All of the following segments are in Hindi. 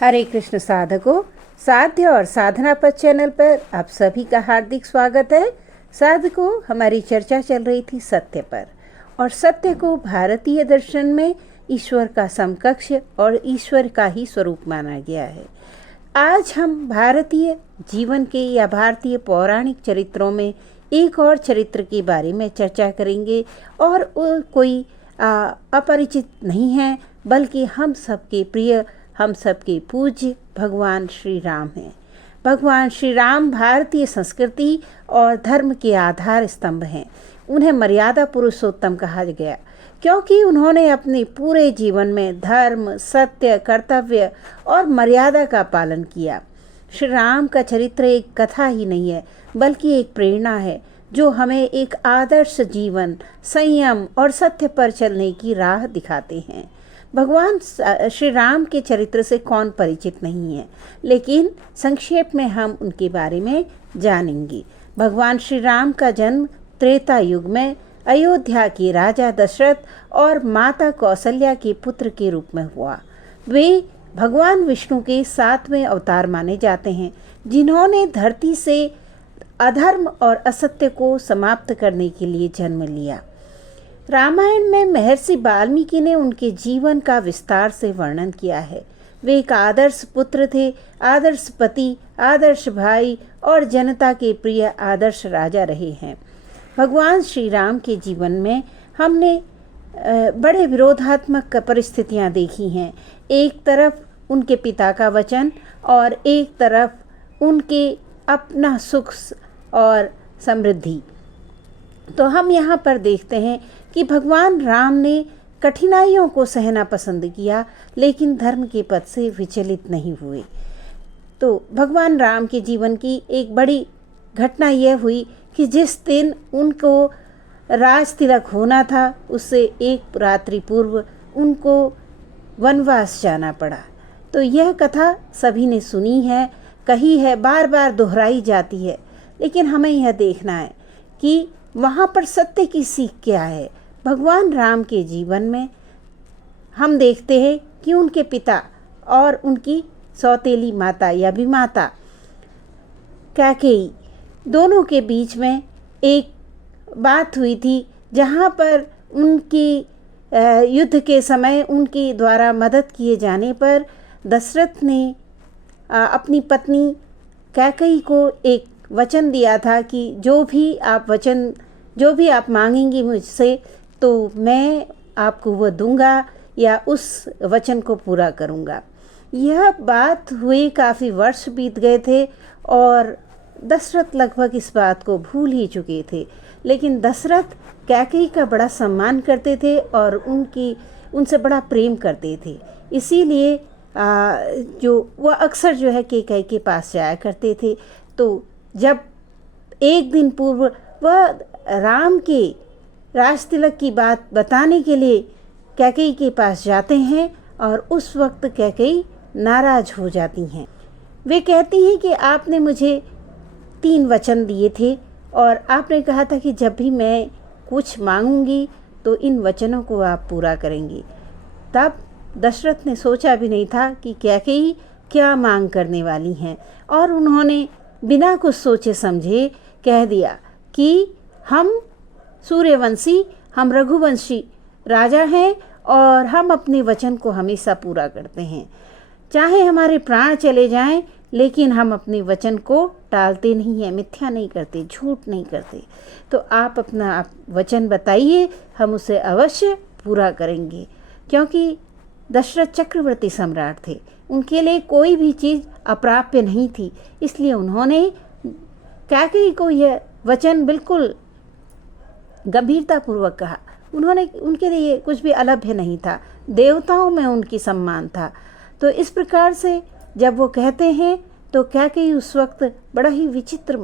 हरे कृष्ण साधकों, साध्य और साधना पथ चैनल पर आप सभी का हार्दिक स्वागत है। साधकों, हमारी चर्चा चल रही थी सत्य पर, और सत्य को भारतीय दर्शन में ईश्वर का समकक्ष और ईश्वर का ही स्वरूप माना गया है। आज हम भारतीय जीवन के या भारतीय पौराणिक चरित्रों में एक और चरित्र के बारे में चर्चा करेंगे, और वो कोई अपरिचित नहीं है, बल्कि हम सबके प्रिय, हम सबके पूज्य भगवान श्री राम हैं। भगवान श्री राम भारतीय संस्कृति और धर्म के आधार स्तंभ हैं। उन्हें मर्यादा पुरुषोत्तम कहा गया क्योंकि उन्होंने अपने पूरे जीवन में धर्म, सत्य, कर्तव्य और मर्यादा का पालन किया। श्री राम का चरित्र एक कथा ही नहीं है, बल्कि एक प्रेरणा है जो हमें एक आदर्श जीवन, संयम और सत्य पर चलने की राह दिखाते हैं। भगवान श्री राम के चरित्र से कौन परिचित नहीं है, लेकिन संक्षेप में हम उनके बारे में जानेंगे। भगवान श्री राम का जन्म त्रेता युग में अयोध्या के राजा दशरथ और माता कौशल्या के पुत्र के रूप में हुआ। वे भगवान विष्णु के 7वें अवतार माने जाते हैं, जिन्होंने धरती से अधर्म और असत्य को समाप्त करने के लिए जन्म लिया। रामायण में महर्षि वाल्मीकि ने उनके जीवन का विस्तार से वर्णन किया है। वे एक आदर्श पुत्र थे, आदर्श पति, आदर्श भाई और जनता के प्रिय आदर्श राजा रहे हैं। भगवान श्री राम के जीवन में हमने बड़े विरोधात्मक परिस्थितियां देखी हैं। एक तरफ उनके पिता का वचन और एक तरफ उनके अपना सुख और समृद्धि। तो हम यहाँ पर देखते हैं कि भगवान राम ने कठिनाइयों को सहना पसंद किया, लेकिन धर्म के पथ से विचलित नहीं हुए। तो भगवान राम के जीवन की एक बड़ी घटना यह हुई कि जिस दिन उनको राज तिलक होना था, उससे एक रात्रि पूर्व उनको वनवास जाना पड़ा। तो यह कथा सभी ने सुनी है, कही है, बार बार दोहराई जाती है, लेकिन हमें यह देखना है कि वहाँ पर सत्य की सीख क्या है। भगवान राम के जीवन में हम देखते हैं कि उनके पिता और उनकी सौतेली माता या विमाता कैकेयी, दोनों के बीच में एक बात हुई थी, जहाँ पर उनकी युद्ध के समय उनके द्वारा मदद किए जाने पर दशरथ ने अपनी पत्नी कैकेयी को एक वचन दिया था कि जो भी आप मांगेंगी मुझसे, तो मैं आपको वह दूंगा या उस वचन को पूरा करूंगा। यह बात हुई, काफ़ी वर्ष बीत गए थे और दशरथ लगभग इस बात को भूल ही चुके थे। लेकिन दशरथ कैकेयी का बड़ा सम्मान करते थे और उनसे बड़ा प्रेम करते थे। इसीलिए जो वह अक्सर जो है कैकेयी के पास जाया करते थे। तो जब एक दिन पूर्व वह राम के राज तिलक की बात बताने के लिए कैकेयी के पास जाते हैं, और उस वक्त कैकेयी नाराज हो जाती हैं। वे कहती हैं कि आपने मुझे 3 वचन दिए थे और आपने कहा था कि जब भी मैं कुछ मांगूंगी तो इन वचनों को आप पूरा करेंगी। तब दशरथ ने सोचा भी नहीं था कि कैकेयी क्या मांग करने वाली हैं, और उन्होंने बिना कुछ सोचे समझे कह दिया कि हम सूर्यवंशी, हम रघुवंशी राजा हैं और हम अपने वचन को हमेशा पूरा करते हैं। चाहे हमारे प्राण चले जाएं, लेकिन हम अपने वचन को टालते नहीं हैं, मिथ्या नहीं करते, झूठ नहीं करते। तो आप अपना वचन बताइए, हम उसे अवश्य पूरा करेंगे। क्योंकि दशरथ चक्रवर्ती सम्राट थे, उनके लिए कोई भी चीज़ अप्राप्य नहीं थी। इसलिए उन्होंने कैकेयी को यह वचन बिल्कुल गंभीरतापूर्वक कहा। उनके लिए कुछ भी अलभ्य नहीं था, देवताओं में उनकी सम्मान था। तो इस प्रकार से जब वो कहते हैं तो कैकेयी उस वक्त बड़ा ही विचित्र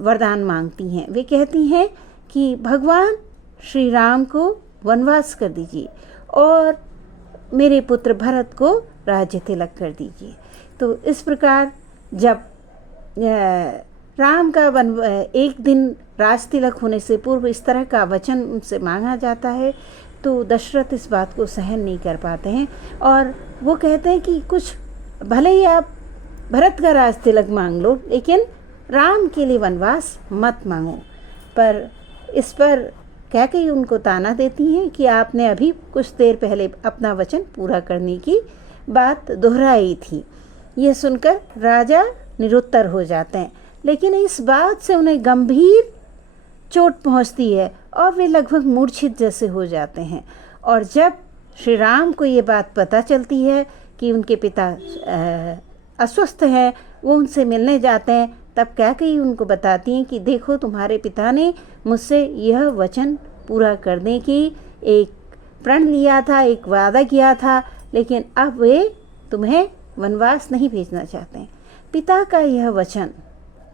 वरदान मांगती हैं। वे कहती हैं कि भगवान श्री राम को वनवास कर दीजिए और मेरे पुत्र भरत को राज्य तिलक कर दीजिए। तो इस प्रकार जब राम का एक दिन राज तिलक होने से पूर्व इस तरह का वचन उनसे मांगा जाता है, तो दशरथ इस बात को सहन नहीं कर पाते हैं और वो कहते हैं कि कुछ भले ही आप भरत का राज तिलक मांग लो, लेकिन राम के लिए वनवास मत मांगो। पर इस पर कैकेयी उनको ताना देती हैं कि आपने अभी कुछ देर पहले अपना वचन पूरा करने की बात दोहराई थी। यह सुनकर राजा निरुत्तर हो जाते हैं, लेकिन इस बात से उन्हें गंभीर चोट पहुंचती है और वे लगभग मूर्छित जैसे हो जाते हैं। और जब श्री राम को ये बात पता चलती है कि उनके पिता अस्वस्थ हैं, वो उनसे मिलने जाते हैं, तब कैकेयी उनको बताती हैं कि देखो, तुम्हारे पिता ने मुझसे यह वचन पूरा करने की एक प्रण लिया था, एक वादा किया था, लेकिन अब वे तुम्हें वनवास नहीं भेजना चाहते हैं। पिता का यह वचन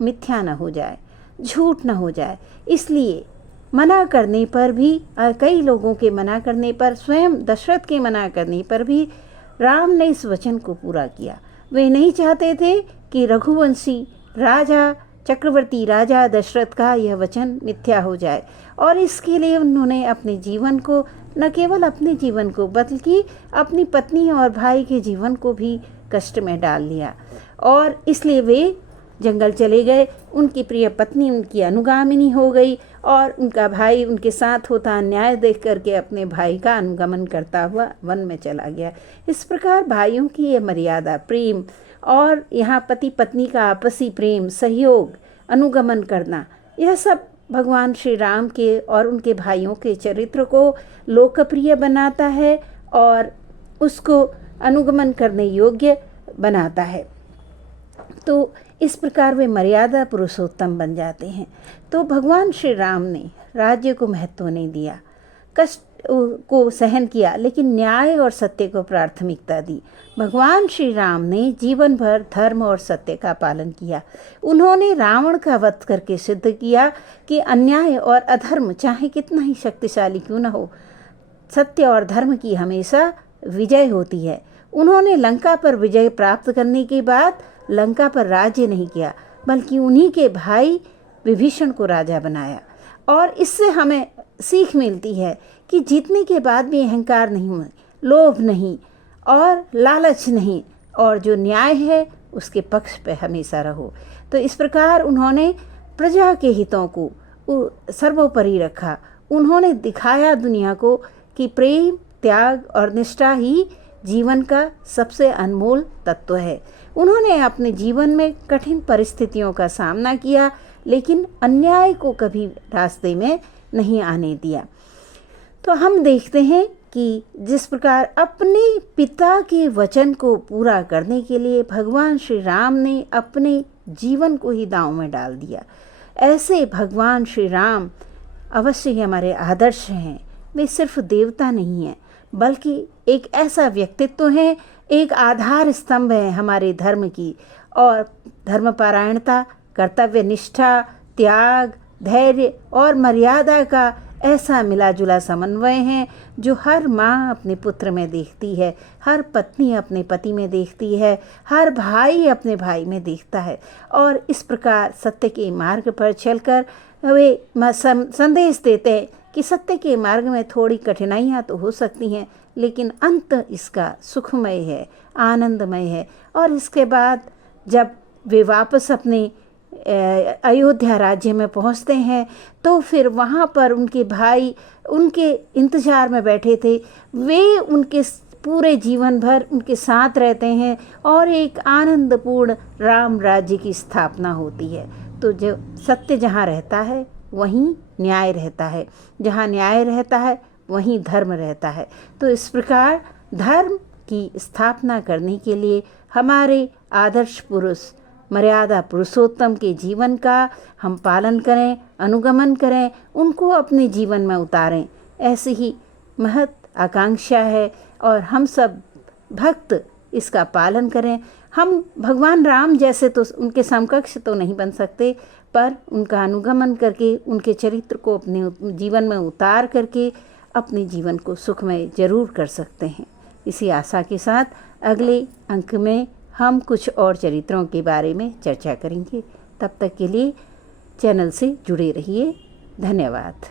मिथ्या न हो जाए, झूठ न हो जाए, इसलिए मना करने पर भी, कई लोगों के मना करने पर, स्वयं दशरथ के मना करने पर भी राम ने इस वचन को पूरा किया। वे नहीं चाहते थे कि रघुवंशी राजा, चक्रवर्ती राजा दशरथ का यह वचन मिथ्या हो जाए, और इसके लिए उन्होंने अपने जीवन को, न केवल अपने जीवन को बल्कि अपनी पत्नी और भाई के जीवन को भी कष्ट में डाल लिया। और इसलिए वे जंगल चले गए। उनकी प्रिय पत्नी उनकी अनुगामिनी हो गई और उनका भाई उनके साथ होता अन्याय देख करके अपने भाई का अनुगमन करता हुआ वन में चला गया। इस प्रकार भाइयों की ये मर्यादा, प्रेम और यहाँ पति पत्नी का आपसी प्रेम, सहयोग, अनुगमन करना, यह सब भगवान श्री राम के और उनके भाइयों के चरित्र को लोकप्रिय बनाता है और उसको अनुगमन करने योग्य बनाता है। तो इस प्रकार वे मर्यादा पुरुषोत्तम बन जाते हैं। तो भगवान श्री राम ने राज्य को महत्व नहीं दिया, कष्ट को सहन किया, लेकिन न्याय और सत्य को प्राथमिकता दी। भगवान श्री राम ने जीवन भर धर्म और सत्य का पालन किया। उन्होंने रावण का वध करके सिद्ध किया कि अन्याय और अधर्म चाहे कितना ही शक्तिशाली क्यों न हो, सत्य और धर्म की हमेशा विजय होती है। उन्होंने लंका पर विजय प्राप्त करने के बाद लंका पर राज्य नहीं किया, बल्कि उन्हीं के भाई विभीषण को राजा बनाया। और इससे हमें सीख मिलती है कि जीतने के बाद भी अहंकार नहीं हुए, लोभ नहीं और लालच नहीं, और जो न्याय है उसके पक्ष पे हमेशा रहो। तो इस प्रकार उन्होंने प्रजा के हितों को सर्वोपरि रखा। उन्होंने दिखाया दुनिया को कि प्रेम, त्याग और निष्ठा ही जीवन का सबसे अनमोल तत्व है। उन्होंने अपने जीवन में कठिन परिस्थितियों का सामना किया, लेकिन अन्याय को कभी रास्ते में नहीं आने दिया। तो हम देखते हैं कि जिस प्रकार अपने पिता के वचन को पूरा करने के लिए भगवान श्री राम ने अपने जीवन को ही दांव में डाल दिया, ऐसे भगवान श्री राम अवश्य ही हमारे आदर्श हैं। वे सिर्फ देवता नहीं हैं, बल्कि एक ऐसा व्यक्तित्व है, एक आधार स्तंभ है हमारे धर्म की। और धर्मपरायणता, कर्तव्य निष्ठा, त्याग, धैर्य और मर्यादा का ऐसा मिला जुला समन्वय है जो हर माँ अपने पुत्र में देखती है, हर पत्नी अपने पति में देखती है, हर भाई अपने भाई में देखता है। और इस प्रकार सत्य के मार्ग पर चलकर वे संदेश देते हैं कि सत्य के मार्ग में थोड़ी कठिनाइयाँ तो हो सकती हैं, लेकिन अंत इसका सुखमय है, आनंदमय है। और इसके बाद जब वे वापस अपने अयोध्या राज्य में पहुंचते हैं, तो फिर वहाँ पर उनके भाई उनके इंतजार में बैठे थे। वे उनके पूरे जीवन भर उनके साथ रहते हैं और एक आनंदपूर्ण राम राज्य की स्थापना होती है। तो जो सत्य जहाँ रहता है वहीं न्याय रहता है, जहाँ न्याय रहता है वहीं धर्म रहता है। तो इस प्रकार धर्म की स्थापना करने के लिए हमारे आदर्श पुरुष, मर्यादा पुरुषोत्तम के जीवन का हम पालन करें, अनुगमन करें, उनको अपने जीवन में उतारें, ऐसी ही महत आकांक्षा है। और हम सब भक्त इसका पालन करें। हम भगवान राम जैसे तो उनके समकक्ष तो नहीं बन सकते, पर उनका अनुगमन करके, उनके चरित्र को अपने जीवन में उतार करके अपने जीवन को सुखमय जरूर कर सकते हैं। इसी आशा के साथ अगले अंक में हम कुछ और चरित्रों के बारे में चर्चा करेंगे। तब तक के लिए चैनल से जुड़े रहिए। धन्यवाद।